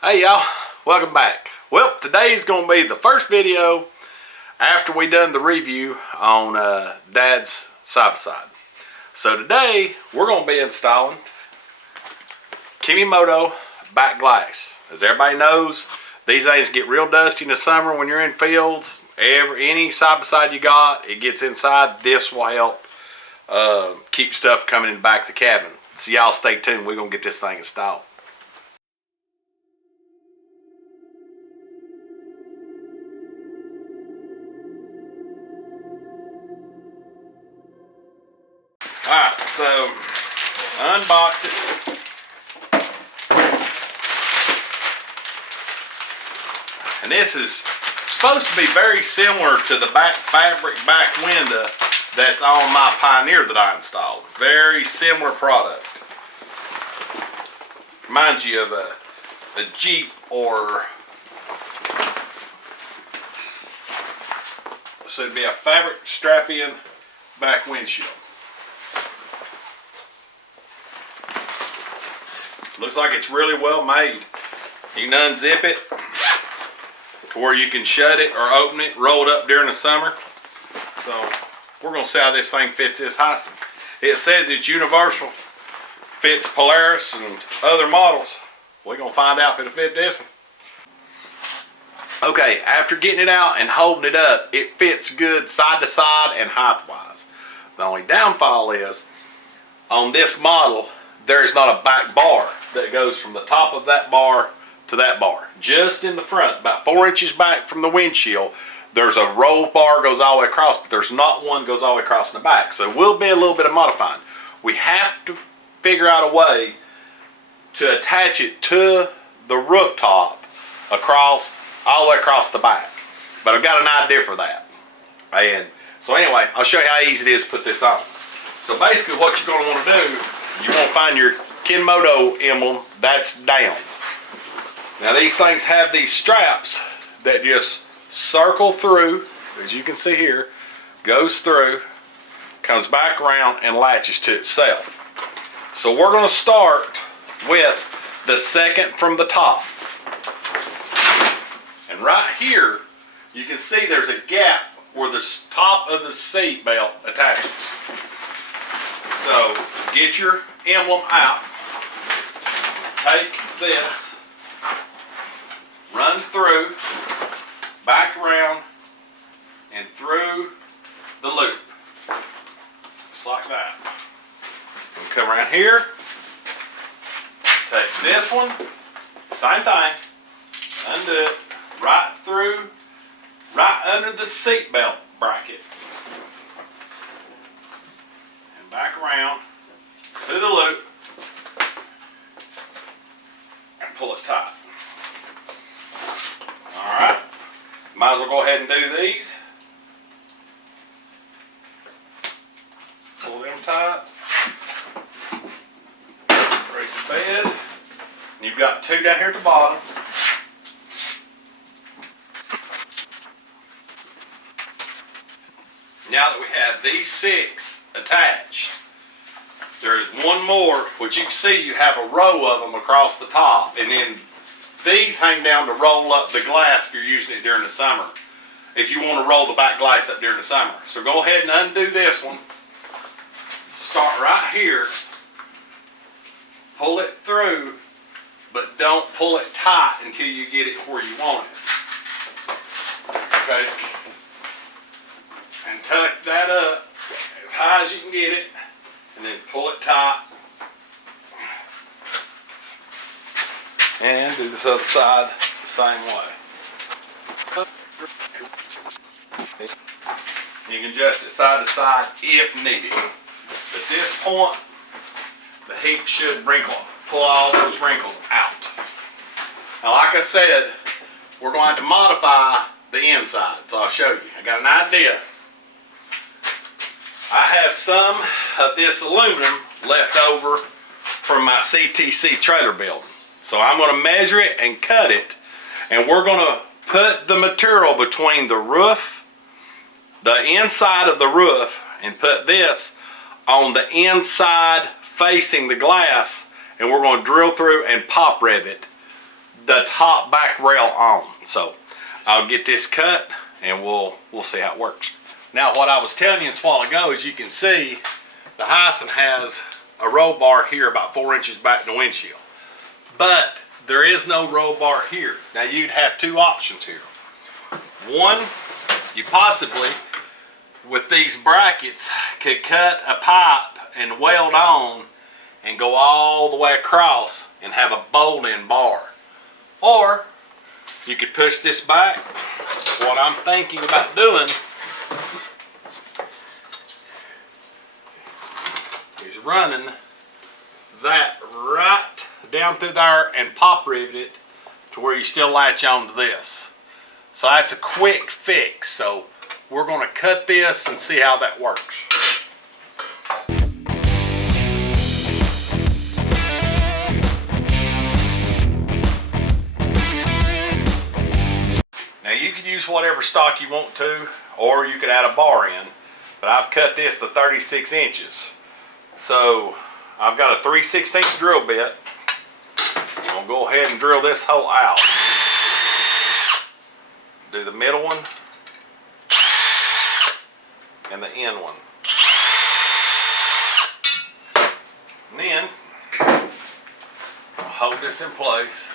Hey y'all, welcome back. Well, today's gonna be the first video after we done the review on Dad's side-by-side. So today we're gonna be installing Kemimoto back glass. As everybody knows, these things get real dusty in the summer when you're in fields. Any side-by-side you got, it gets inside. This will help keep stuff coming in the back of the cabin. So y'all stay tuned. We're gonna get this thing installed. Alright, so unbox it. And this is supposed to be very similar to the back fabric back window that's on my Pioneer that I installed. Very similar product. Reminds you of a Jeep or so it'd be a fabric strap-in back windshield. Looks like it's really well made. You can unzip it to where you can shut it or open it, roll it up during the summer. So we're gonna see how this thing fits this HISUN. It says it's universal, fits Polaris and other models. We're gonna find out if it'll fit this one. Okay, after getting it out and holding it up, it fits good side to side and height-wise. The only downfall is, on this model, there is not a back bar that goes from the top of that bar to that bar. Just in the front, about 4 inches back from the windshield, there's a roll bar goes all the way across, but there's not one goes all the way across in the back. So it will be a little bit of modifying. We have to figure out a way to attach it to the rooftop across, all the way across the back. But I've got an idea for that. And so anyway, I'll show you how easy it is to put this on. So basically what you're gonna wanna do, you want to find your Kemimoto emblem that's down. Now these things have these straps that just circle through, as you can see here, goes through, comes back around and latches to itself. So we're going to start with the second from the top. And right here, you can see there's a gap where the top of the seat belt attaches. So get your emblem out, take this, run through, back around, and through the loop, just like that. We'll come around here, take this one, same thing, undo it, right through, right under the seat belt bracket. Back around to the loop and pull it tight. Alright, might as well go ahead and do these. Pull them tight. Raise the bed. And you've got 2 down here at the bottom. Now that we have these 6 attached, there is one more, which you can see you have a row of them across the top, and then these hang down to roll up the glass if you're using it during the summer, if you want to roll the back glass up during the summer. So go ahead and undo this one, start right here, pull it through, but don't pull it tight until you get it where you want it. Okay, and tuck that up as high as you can get it, and then pull it tight. And do this other side the same way. You can adjust it side to side if needed. At this point, the heat should pull all those wrinkles out. Now, like I said, we're going to modify the inside, so I'll show you. I got an idea. I have some of this aluminum left over from my CTC trailer building. So I'm going to measure it and cut it, and we're going to put the material between the roof, the inside of the roof, and put this on the inside facing the glass, and we're going to drill through and pop rivet the top back rail on. So I'll get this cut and we'll see how it works. Now what I was telling you a while ago is you can see the HISUN has a roll bar here about 4 inches back in the windshield. But there is no roll bar here. Now you'd have two options here. One, you possibly, with these brackets, could cut a pipe and weld on and go all the way across and have a bolt-in bar. Or you could push this back. What I'm thinking about doing is running that right down through there and pop rivet it to where you still latch onto this. So that's a quick fix. So we're going to cut this and see how that works. Now you can use whatever stock you want to, or you could add a bar in, but I've cut this to 36 inches. So I've got a 3/16 drill bit. I'm going to go ahead and drill this hole out. Do the middle one and the end one. And then I'll hold this in place.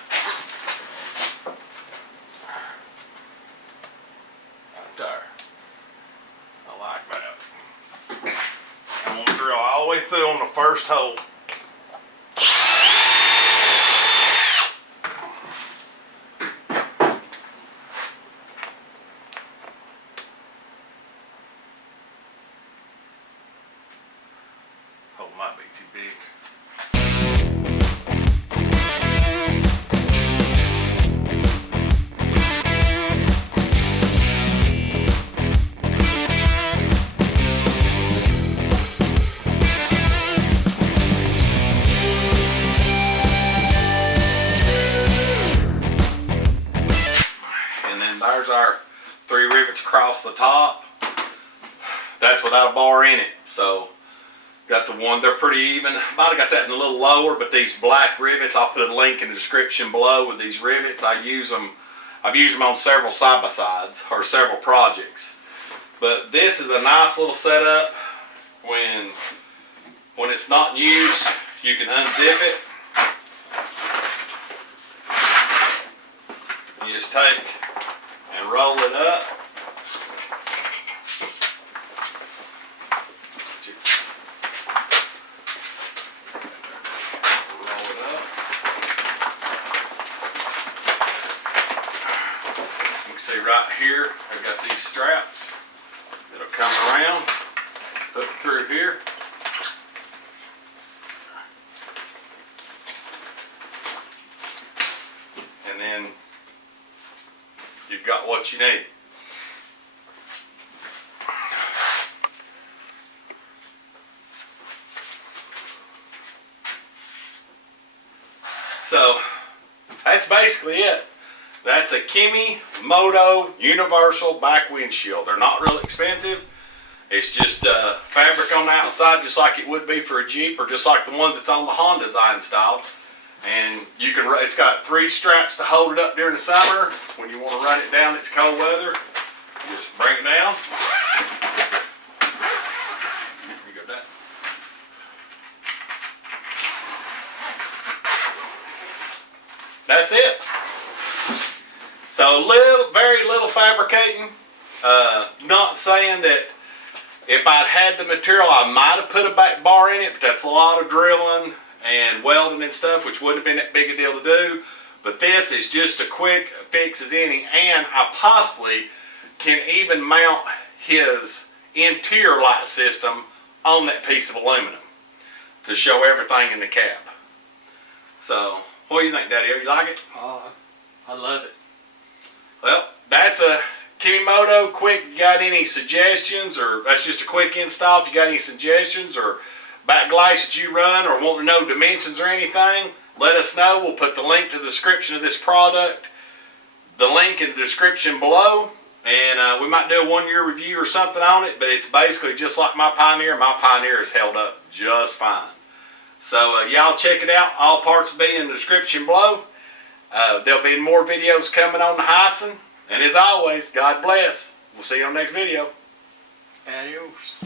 Right there. I like that. I'm going to drill all the way through on the first hole. Hole might be too big. There's our 3 rivets across the top. That's without a bar in it. So got the one, they're pretty even. Might have got that in a little lower, but these black rivets, I'll put a link in the description below with these rivets. I've used them on several side-by-sides or several projects. But this is a nice little setup. When it's not in use, you can unzip it. You just take and roll it up. Roll it up. You can see right here, I've got these straps. It'll come around, hook through here. And then you've got what you need. So that's basically it. That's a Kemimoto universal back windshield. They're not real expensive. It's just fabric on the outside, just like it would be for a Jeep, or just like the ones that's on the Hondas I installed. And you can, it's got 3 straps to hold it up during the summer. When you want to run it down, it's cold weather. You just bring it down. You go down. That's it. So very little fabricating. Not saying that if I'd had the material, I might have put a back bar in it, but that's a lot of drilling and welding and stuff, which wouldn't have been that big a deal to do. But this is just a quick fix as any, and I possibly can even mount his interior light system on that piece of aluminum to show everything in the cab. So, what do you think, Daddy? You like it? I love it. Well, that's a Kemimoto quick. You got any suggestions, or that's just a quick install? If you got any suggestions or back glass that you run, or want to know dimensions or anything, let us know. We'll put the link to the description of this product, the link in the description below, and we might do a 1-year review or something on it. But it's basically just like my Pioneer. My Pioneer is held up just fine. So y'all check it out. All parts will be in the description below. There'll be more videos coming on the HISUN. And as always, God bless. We'll see you on the next video. Adios.